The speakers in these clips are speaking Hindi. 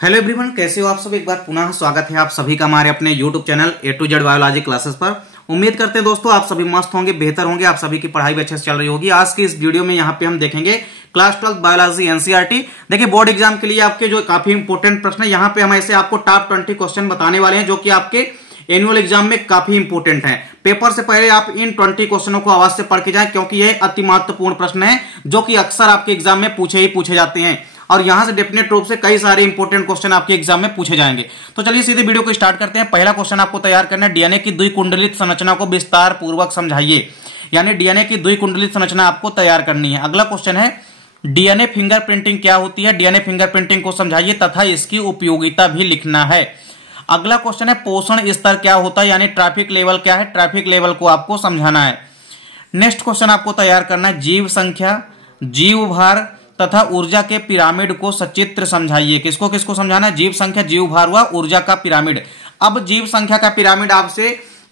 हेलो एवरीवन, कैसे हो आप सब। एक बार पुनः स्वागत है आप सभी का हमारे अपने YouTube channel A to Z biology classes पर। उम्मीद करते हैं दोस्तों आप सभी मस्त होंगे, बेहतर होंगे, आप सभी की पढ़ाई भी अच्छे से चल रही होगी। आज की इस वीडियो में यहाँ पे हम देखेंगे क्लास 12 बायोलॉजी एनसीईआरटी। देखिए बोर्ड एग्जाम के लिए आपके जो काफी इंपोर्टेंट प्रश्न है, यहाँ पे हम ऐसे आपको टॉप 20 क्वेश्चन बताने वाले हैं जो कि आपके एनुअल एग्जाम में काफी इंपोर्टेंट है। पेपर से पहले आप इन 20 क्वेश्चनों को अवश्य पढ़ के जाएं, क्योंकि यह अति महत्वपूर्ण प्रश्न है जो कि अक्सर आपके एग्जाम में पूछे जाते हैं और यहां से डेफिनेट रूप से कई सारे इंपोर्टेंट क्वेश्चन आपके एग्जाम में पूछे जाएंगे। तो चलिए सीधे वीडियो को स्टार्ट करते हैं। पहला क्वेश्चन आपको तैयार करना है, डीएनए की द्विकुंडलित संरचना को विस्तार पूर्वक समझाइए। यानी डीएनए की द्विकुंडलित संरचना आपको तैयार करनी है। अगला क्वेश्चन है, डीएनए फिंगरप्रिंटिंग क्या होती है, डीएनए फिंगरप्रिंटिंग को समझाइए तथा इसकी उपयोगिता भी लिखना है। अगला क्वेश्चन है, पोषण स्तर क्या होता है, यानी ट्रैफिक लेवल क्या है, ट्रैफिक लेवल को आपको समझाना है। नेक्स्ट क्वेश्चन आपको तैयार करना है, जीव संख्या, जीव भार तथा ऊर्जा के पिरामिड को सचित्र समझाइए। किसको किसको समझाना है, जीव संख्या, जीव भार व ऊर्जा का पिरामिड। अब जीव संख्या का पिरामिड आपसे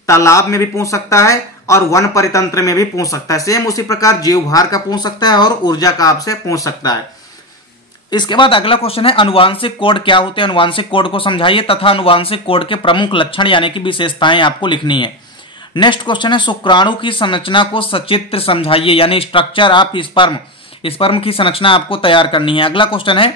तालाब में भी पूछ सकता है और वन परितंत्र में भी पूछ सकता है। सेम उसी प्रकार जीव भार का पूछ सकता है और ऊर्जा का आपसे पूछ सकता है। इसके बाद अगला क्वेश्चन है, अनुवांशिक कोड क्या होते हैं, अनुवांशिक कोड को समझाइए तथा अनुवांशिक कोड के प्रमुख लक्षण यानी कि विशेषताएं आपको लिखनी है। नेक्स्ट क्वेश्चन है, शुक्राणु की संरचना को सचित्र समझाइए, यानी स्ट्रक्चर ऑफ स्पर्म, स्पर्म की संरचना आपको तैयार करनी है। अगला क्वेश्चन है,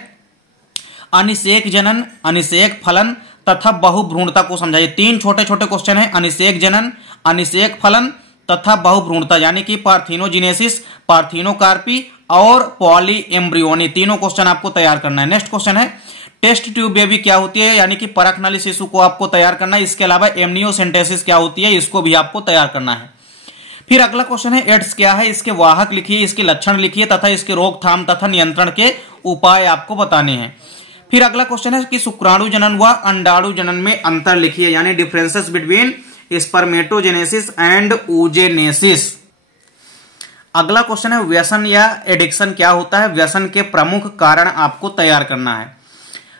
अनिषेक जनन, अनिषेक फलन तथा बहुभ्रूणता को समझाइए। तीन छोटे छोटे क्वेश्चन है, अनिषेक जनन, अनिषेक फलन तथा बहुभ्रूणता, यानी कि पार्थिनोजेनेसिस, पार्थिनोकार्पी और पॉली एम्ब्रियोनी, तीनों क्वेश्चन आपको तैयार करना है। नेक्स्ट क्वेश्चन है, टेस्ट ट्यूब बेबी क्या होती है, यानी कि परख नली शिशु को आपको तैयार करना है। इसके अलावा एमनियोसेंटेसिस क्या होती है, इसको भी आपको तैयार करना है। फिर अगला क्वेश्चन है, एड्स क्या है, इसके वाहक लिखिए, इसके लक्षण लिखिए तथा इसके रोकथाम तथा नियंत्रण के उपाय आपको बताने हैं। फिर अगला क्वेश्चन है कि शुक्राणु जनन व अंडाणु जनन में अंतर लिखिए, यानी differences between spermatogenesis and oogenesis। अगला क्वेश्चन है, व्यसन या एडिक्शन क्या होता है, व्यसन के प्रमुख कारण आपको तैयार करना है।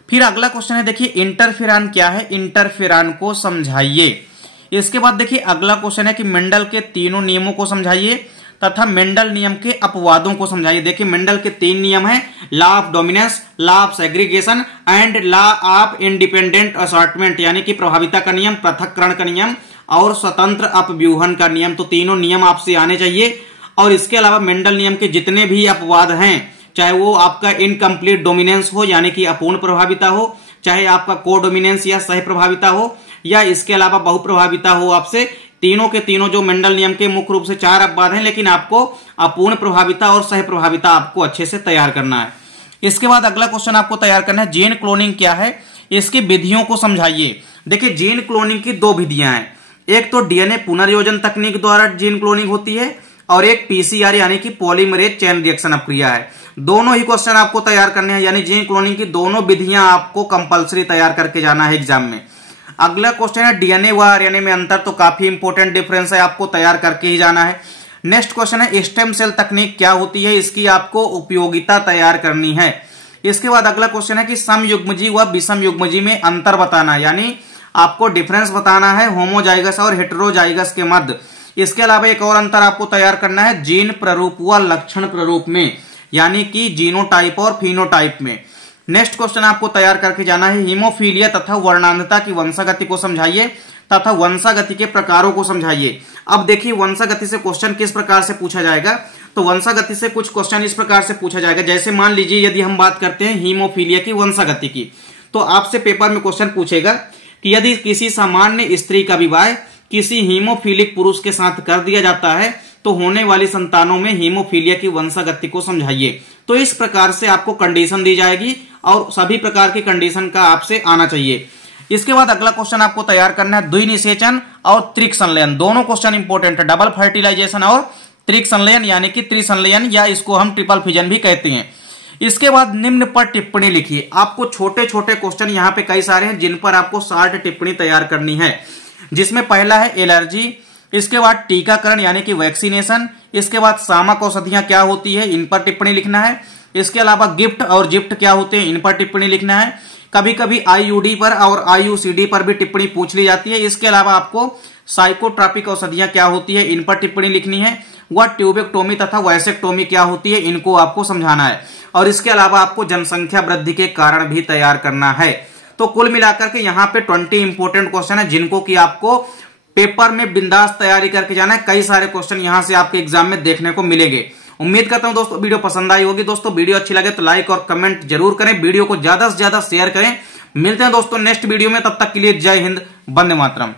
फिर अगला क्वेश्चन है, देखिए इंटरफेरॉन क्या है, इंटरफेरॉन को समझाइए। इसके बाद देखिए अगला क्वेश्चन है कि मेंडल के तीनों नियमों को समझाइए तथा मेंडल नियम के अपवादों को समझाइए। देखिए मेंडल के 3 नियम है, law of dominance, law of segregation and law of independent assortment, यानी कि प्रभाविता का नियम, पृथक्करण का नियम और स्वतंत्र अपव्यूहन का नियम। तो तीनों नियम आपसे आने चाहिए। और इसके अलावा मेंडल नियम के जितने भी अपवाद हैं, चाहे वो आपका इनकम्प्लीट डोमिनेंस हो यानी कि अपूर्ण प्रभाविता हो, चाहे आपका कोडोमिनेंस या सह प्रभाविता हो, या इसके अलावा बहुप्रभाविता हो, आपसे तीनों के तीनों जो मेंडल नियम के मुख्य रूप से 4 अपवाद हैं, लेकिन आपको अपूर्ण प्रभाविता और सह प्रभाविता आपको अच्छे से तैयार करना है। इसके बाद अगला क्वेश्चन आपको तैयार करना है, जीन क्लोनिंग क्या है, इसकी विधियों को समझाइए। देखिए जीन क्लोनिंग की 2 विधियां हैं, एक तो डीएनए पुनर्योजन तकनीक द्वारा जीन क्लोनिंग होती है और एक पीसीआर यानी कि पॉलीमरेज चेन रिएक्शन अपक्रिया है। दोनों ही क्वेश्चन आपको तैयार करने हैं, यानी जीन क्लोनिंग की दोनों विधियां आपको कंपलसरी तैयार करके जाना है एग्जाम में। अगला क्वेश्चन है, डीएनए व आरएनए में अंतर, तो काफी इंपोर्टेंट डिफरेंस है, आपको तैयार करके ही जाना है। नेक्स्ट क्वेश्चन है, स्टेम सेल तकनीक क्या होती है, इसकी आपको उपयोगिता तैयार करनी है। इसके बाद अगला क्वेश्चन है कि समयुग्मजी व विषमयुग्मजी में अंतर बताना है, यानी आपको डिफरेंस बताना है होमोजाइगस और हेटेरोजाइगस के मध्य। इसके अलावा एक और अंतर आपको तैयार करना है, जीन प्ररूप व लक्षण प्ररूप में, यानी कि जीनोटाइप और फिनोटाइप में। नेक्स्ट क्वेश्चन आपको तैयार करके जाना है, हीमोफीलिया तथा वर्णांधता की वंशागति को समझाइए तथा वंशागति के प्रकारों को समझाइए। अब देखिए वंशागति से क्वेश्चन किस प्रकार से पूछा जाएगा, तो वंशागति से कुछ क्वेश्चन इस प्रकार से पूछा जाएगा। जैसे मान लीजिए यदि हम बात करते हैं हीमोफीलिया की वंशागति की, तो आपसे पेपर में क्वेश्चन पूछेगा कि यदि किसी सामान्य स्त्री का विवाह किसी हीमोफीलिक पुरुष के साथ कर दिया जाता है तो होने वाली संतानों में हीमोफीलिया की वंशागति को समझाइए। तो इस प्रकार से आपको कंडीशन दी जाएगी और सभी प्रकार की कंडीशन का आपसे आना चाहिए। इसके बाद अगला क्वेश्चन आपको तैयार करना है, द्विनिषेचन और त्रिक संलयन, दोनों क्वेश्चन इंपोर्टेंट है। डबल फर्टिलाइजेशन और त्रिक संलयन यानी कि त्रिसंलयन, या इसको हम ट्रिपल फिजन भी कहते हैं। इसके बाद निम्न पर टिप्पणी लिखिए। आपको छोटे छोटे क्वेश्चन यहाँ पे कई सारे हैं जिन पर आपको 60 टिप्पणी तैयार करनी है, जिसमें पहला है एलर्जी, इसके बाद टीकाकरण यानी कि वैक्सीनेशन, इसके बाद सामक औषधियां क्या होती है, इन पर टिप्पणी लिखना है। इसके अलावा गिफ्ट और जिफ्ट क्या होते हैं, इन पर टिप्पणी लिखना है। कभी कभी आईयूडी पर और आईयूसीडी पर भी टिप्पणी पूछ ली जाती है। इसके अलावा आपको साइकोट्रॉपिक औषधियां क्या होती है, इन पर टिप्पणी लिखनी है। वह ट्यूबेक्टोमी तथा वैसेक्टोमी क्या होती है, इनको आपको समझाना है। और इसके अलावा आपको जनसंख्या वृद्धि के कारण भी तैयार करना है। तो कुल मिलाकर के यहाँ पे 20 इंपोर्टेंट क्वेश्चन है जिनको कि आपको पेपर में बिंदास तैयारी करके जाना है। कई सारे क्वेश्चन यहां से आपके एग्जाम में देखने को मिलेंगे। उम्मीद करता हूं दोस्तों वीडियो पसंद आई होगी। दोस्तों वीडियो अच्छी लगे तो लाइक और कमेंट जरूर करें, वीडियो को ज्यादा से ज्यादा शेयर करें। मिलते हैं दोस्तों नेक्स्ट वीडियो में, तब तक के लिए जय हिंद, वंदे मातरम।